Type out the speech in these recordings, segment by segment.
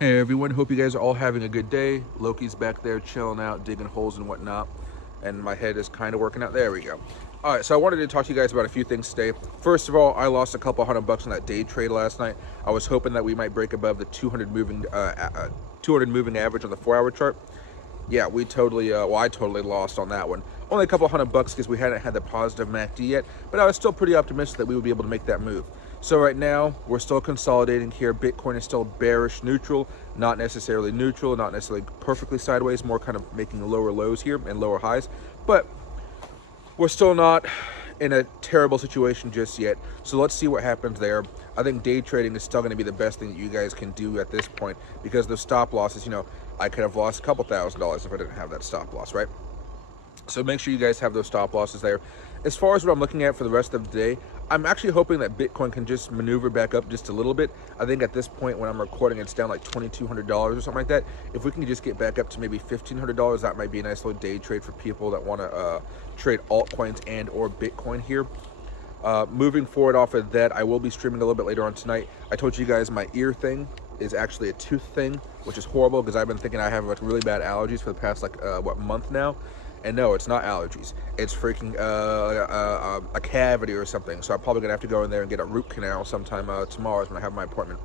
Hey everyone, hope you guys are all having a good day. Loki's back there chilling out, digging holes and whatnot, and my head is kind of working out. There we go. All right, so I wanted to talk to you guys about a few things today. First of all, I lost a couple $100 on that day trade last night. I was hoping that we might break above the 200 moving average on the 4-hour chart. Yeah, we totally, I totally lost on that one. Only a couple $100 because we hadn't had the positive MACD yet, but I was still pretty optimistic that we would be able to make that move. So right now, we're still consolidating here. Bitcoin is still bearish neutral, not necessarily neutral, not necessarily perfectly sideways, more kind of making lower lows here and lower highs. But we're still not in a terrible situation just yet. So let's see what happens there. I think day trading is still going to be the best thing that you guys can do at this point because the stop losses, I could have lost a couple $1,000s if I didn't have that stop loss, right? So make sure you guys have those stop losses there. As far as what I'm looking at for the rest of the day, I'm actually hoping that Bitcoin can just maneuver back up just a little bit. I think at this point when I'm recording, it's down like $2,200 or something like that. If we can just get back up to maybe $1,500, that might be a nice little day trade for people that want to trade altcoins and or Bitcoin here. Moving forward off of that, I will be streaming a little bit later on tonight. I told you guys my ear thing is actually a tooth thing, which is horrible because I've been thinking I have like really bad allergies for the past month now. And no, it's not allergies. It's freaking a cavity or something. So I'm probably gonna have to go in there and get a root canal sometime tomorrow when I have my appointment.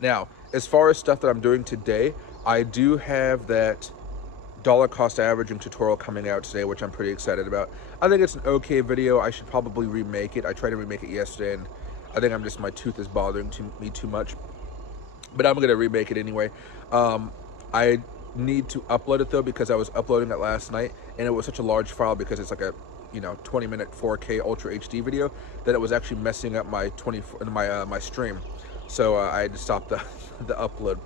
Now, as far as stuff that I'm doing today, I do have that dollar cost averaging tutorial coming out today, which I'm pretty excited about. I think it's an okay video. I should probably remake it. I tried to remake it yesterday, and I think my tooth is bothering me too much. But I'm gonna remake it anyway. I need to upload it though because I was uploading it last night and it was such a large file because it's like a 20-minute 4K Ultra HD video that it was actually messing up my my stream. So I had to stop the the upload.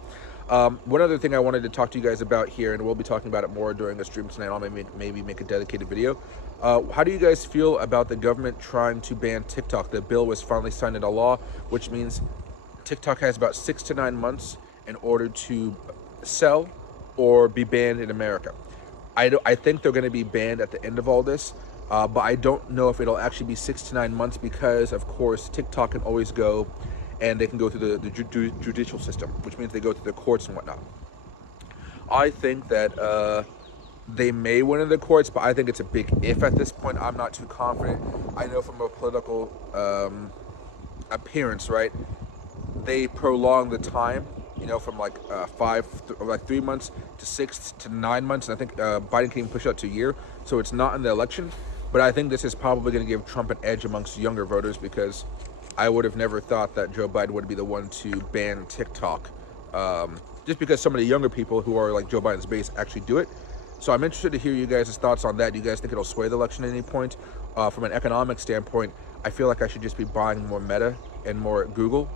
One other thing I wanted to talk to you guys about here, and we'll be talking about it more during the stream tonight. I'll maybe make a dedicated video. How do you guys feel about the government trying to ban TikTok? The bill was finally signed into law, which means TikTok has about 6 to 9 months in order to sell or be banned in America. I think they're going to be banned at the end of all this, but I don't know if it'll actually be 6 to 9 months because, of course, TikTok can always go and they can go through the judicial system, which means they go through the courts and whatnot. I think that they may win in the courts, but I think it's a big if at this point. I'm not too confident. I know from a political appearance, right? They prolong the time, from like 3 months to 6 to 9 months. And I think Biden can even push out to a year. So it's not in the election. But I think this is probably going to give Trump an edge amongst younger voters because I would have never thought that Joe Biden would be the one to ban TikTok. Just because some of the younger people who are like Joe Biden's base actually do it. So I'm interested to hear you guys' thoughts on that. Do you guys think it'll sway the election at any point? From an economic standpoint, I feel like I should just be buying more Meta and more Google.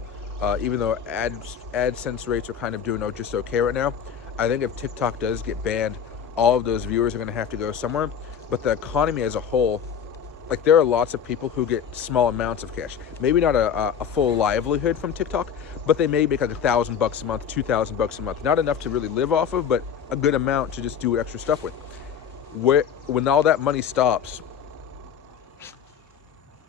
Even though AdSense rates are kind of doing just okay right now, I think if TikTok does get banned, all of those viewers are going to have to go somewhere. But the economy as a whole, like there are lots of people who get small amounts of cash. Maybe not a full livelihood from TikTok, but they may make like $1,000 a month, $2,000 a month. Not enough to really live off of, but a good amount to just do extra stuff with. When all that money stops,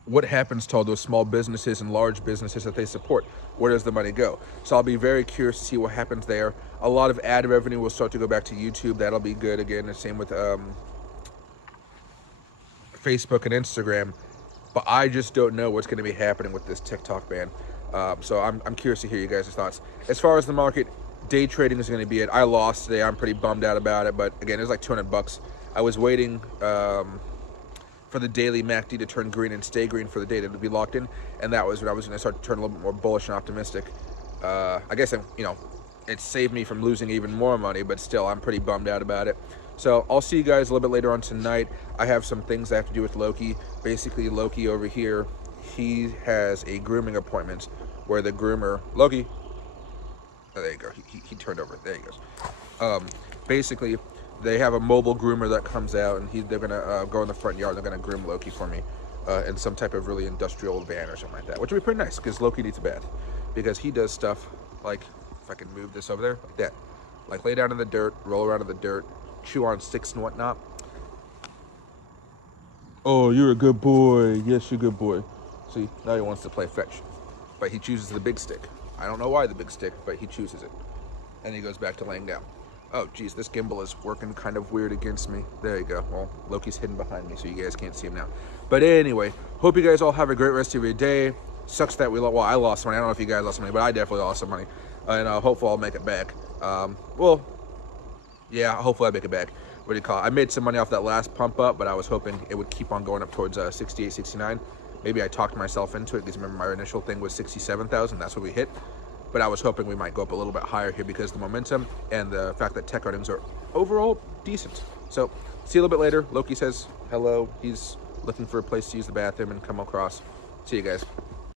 what happens to all those small businesses and large businesses that they support? Where does the money go? So I'll be very curious to see what happens there. A lot of ad revenue will start to go back to YouTube. That'll be good again. The same with Facebook and Instagram. But I just don't know what's going to be happening with this TikTok ban. So I'm curious to hear you guys' thoughts. As far as the market, day trading is going to be it. I lost today. I'm pretty bummed out about it. But again, it was like $200. I was waiting for the daily MACD to turn green and stay green for the day to be locked in, and that was when I was going to start to turn a little bit more bullish and optimistic. I guess it saved me from losing even more money, but still, I'm pretty bummed out about it. So I'll see you guys a little bit later on tonight. I have some things I have to do with Loki. Basically, Loki over here, he has a grooming appointment where the groomer, Loki, oh, there you go, he turned over, there he goes. Basically, they have a mobile groomer that comes out, and they're gonna go in the front yard. They're gonna groom Loki for me in some type of really industrial van or something like that, which would be pretty nice because Loki needs a bath because he does stuff like, if I can move this over there, like that, like lay down in the dirt, roll around in the dirt, chew on sticks and whatnot. Oh, you're a good boy. Yes, you're a good boy. See, now he wants to play fetch, but he chooses the big stick. I don't know why the big stick, but he chooses it. And he goes back to laying down. Oh, geez, this gimbal is working kind of weird against me. There you go. Well, Loki's hidden behind me, so you guys can't see him now. But anyway, hope you guys all have a great rest of your day. Sucks that well, I lost money. I don't know if you guys lost money, but I definitely lost some money. And hopefully I'll make it back. Well, yeah, hopefully I make it back. What do you call it? I made some money off that last pump up, but I was hoping it would keep on going up towards 68, 69. Maybe I talked myself into it, because remember my initial thing was 67,000. That's what we hit. But I was hoping we might go up a little bit higher here because of the momentum and the fact that tech earnings are overall decent. So, see you a little bit later. Loki says hello. He's looking for a place to use the bathroom and come across. See you guys.